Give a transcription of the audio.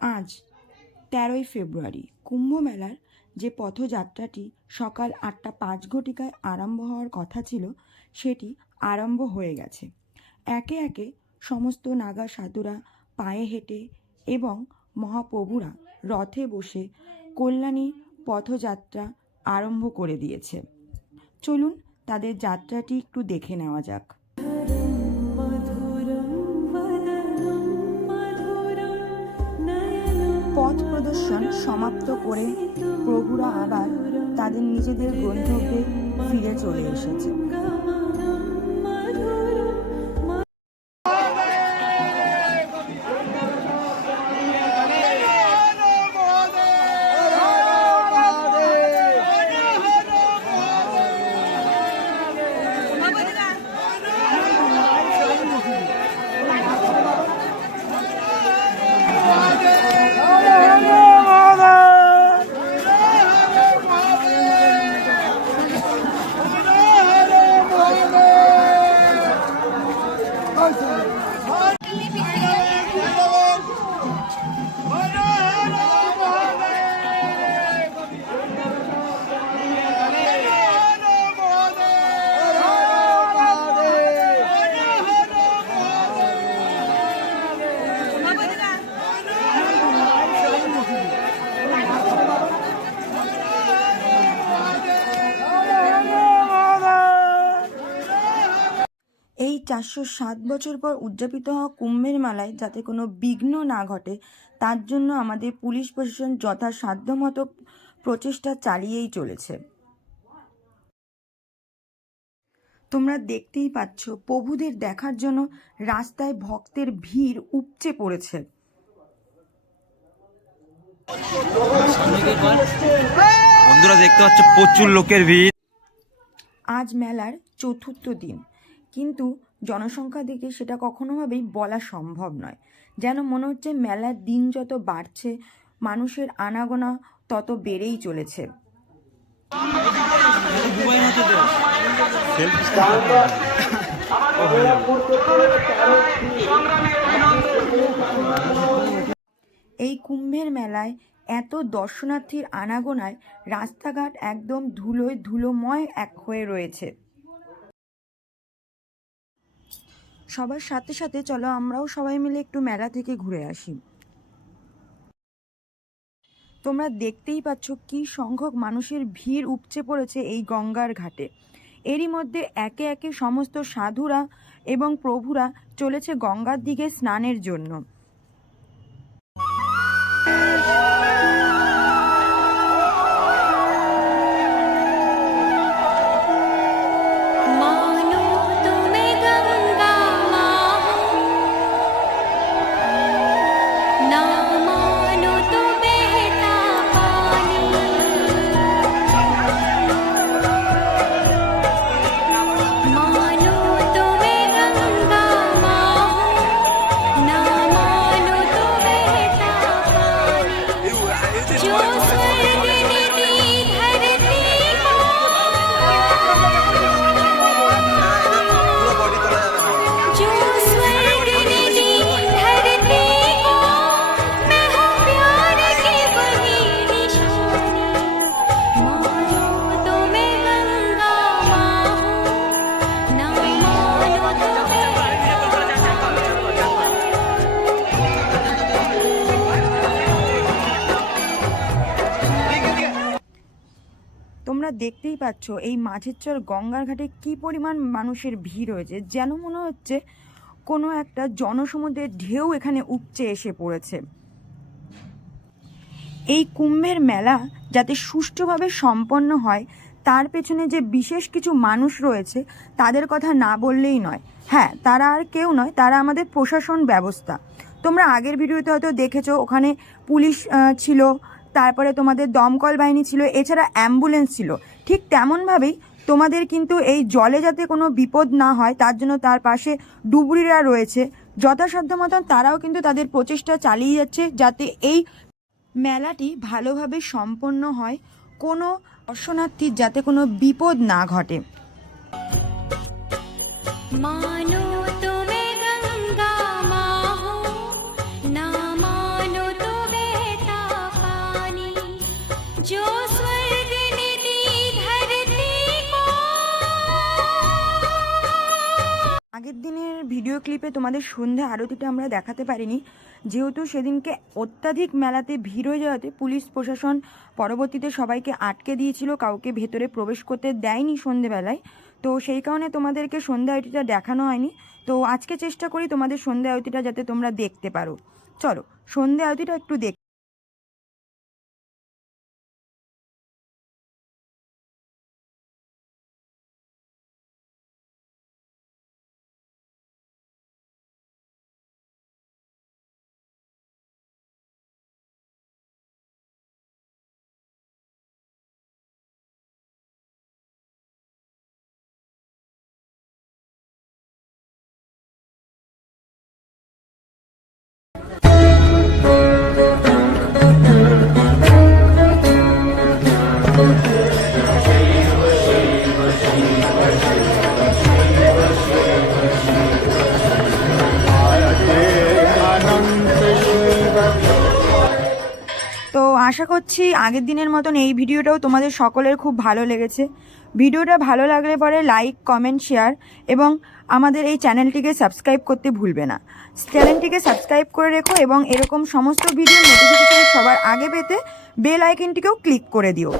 আজ 13ই ফেব্রুয়ারি কুম্ভ মেলার যে পথযাত্রাটি সকাল 8:05 আরম্ভ হওয়ার কথা ছিল সেটি আরম্ভ হয়ে গেছে। একে একে সমস্ত নাগা সাধুরা পায়ে হেঁটে এবং মহাপ্রভুরা রথে বসে কল্যাণী পথযাত্রা আরম্ভ করে দিয়েছে। চলুন তাদের যাত্রাটি একটু দেখে নেওয়া যাক। পথ প্রদর্শন সমাপ্ত করে প্রভুরা আবার তাদের নিজেদের গন্তব্যে ফিরে চলে এসেছে। এই 407 বছর পর উদযাপিত হওয়া কুম্ভের মেলায় যাতে কোনো বিঘ্ন না ঘটে তার জন্য আমাদের পুলিশ প্রশাসন যথাসাধ্যমতো প্রচেষ্টা চালিয়েই চলেছে। তোমরা দেখতেই পাচ্ছ প্রভুদের দেখার জন্য রাস্তায় ভক্তের ভিড় উপচে পড়েছে। বন্ধুরা দেখতে পাচ্ছ প্রচুর লোকের ভিড়। আজ মেলার চতুর্থ দিন, কিন্তু জনসংখ্যা দেখে সেটা কখনোভাবেই বলা সম্ভব নয়। যেন মনে হচ্ছে মেলার দিন যত বাড়ছে মানুষের আনাগোনা তত বেড়েই চলেছে। এই কুম্ভের মেলায় এত দর্শনার্থীর আনাগোনায় রাস্তাঘাট একদম ধুলোয় ধুলোময় এক হয়ে রয়েছে। সবার সাথে সাথে চলো আমরাও সবাই মিলে একটু মেলা থেকে ঘুরে আসি। তোমরা দেখতেই পাচ্ছ কি সংখ্যক মানুষের ভিড় উপচে পড়েছে এই গঙ্গার ঘাটে। এরই মধ্যে একে একে সমস্ত সাধুরা এবং প্রভুরা চলেছে গঙ্গার দিকে স্নানের জন্য। তোমরা দেখতেই পাচ্ছ এই মাঝের চর গঙ্গার ঘাটে কি পরিমাণ মানুষের ভিড় হয়েছে, যেন মনে হচ্ছে কোনো একটা জনসমুদ্রের ঢেউ এখানে উপচে এসে পড়েছে। এই কুম্ভের মেলা যাতে সুষ্ঠুভাবে সম্পন্ন হয় তার পেছনে যে বিশেষ কিছু মানুষ রয়েছে তাদের কথা না বললেই নয়। হ্যাঁ, তারা আর কেউ নয়, তারা আমাদের প্রশাসন ব্যবস্থা। তোমরা আগের ভিডিওতে হয়তো দেখেছো, ওখানে পুলিশ ছিল, তারপরে তোমাদের দমকল বাহিনী ছিল, এছাড়া অ্যাম্বুলেন্স ছিল। ঠিক তেমনভাবেই তোমাদের কিন্তু এই জলে যাতে কোনো বিপদ না হয় তার জন্য তার পাশে ডুবুরিরা রয়েছে। যথাসাধ্য মতন তারাও কিন্তু তাদের প্রচেষ্টা চালিয়ে যাচ্ছে যাতে এই মেলাটি ভালোভাবে সম্পন্ন হয়, কোনো দর্শনার্থীর যাতে কোনো বিপদ না ঘটে। মানো তুমি গঙ্গা মা হো, না মানো তুমি ক্লিপে তোমাদের সন্ধে আরতিটা আমরা দেখাতে পারিনি, যেহেতু সেদিনকে অত্যাধিক মেলাতে ভিড় হয়ে যাওয়াতে পুলিশ প্রশাসন পরবর্তীতে সবাইকে আটকে দিয়েছিল, কাউকে ভেতরে প্রবেশ করতে দেয়নি সন্ধেবেলায়। তো সেই কারণে তোমাদেরকে সন্ধে আরতিটা দেখানো হয়নি। তো আজকে চেষ্টা করি তোমাদের সন্ধে আরতিটা যাতে তোমরা দেখতে পারো। চলো সন্ধে আরতিটা একটু দেখ। তো আশা করছি আগের দিনের মতন এই ভিডিওটাও তোমাদের সকলের খুব ভালো লেগেছে। ভিডিওটা ভালো লাগলে পরে লাইক, কমেন্ট, শেয়ার এবং আমাদের এই চ্যানেলটিকে সাবস্ক্রাইব করতে ভুলবে না। চ্যানেলটিকে সাবস্ক্রাইব করে রেখো এবং এরকম সমস্ত ভিডিও নোটিফিকেশন সবার আগে পেতে বেল আইকনটিকেও ক্লিক করে দিও।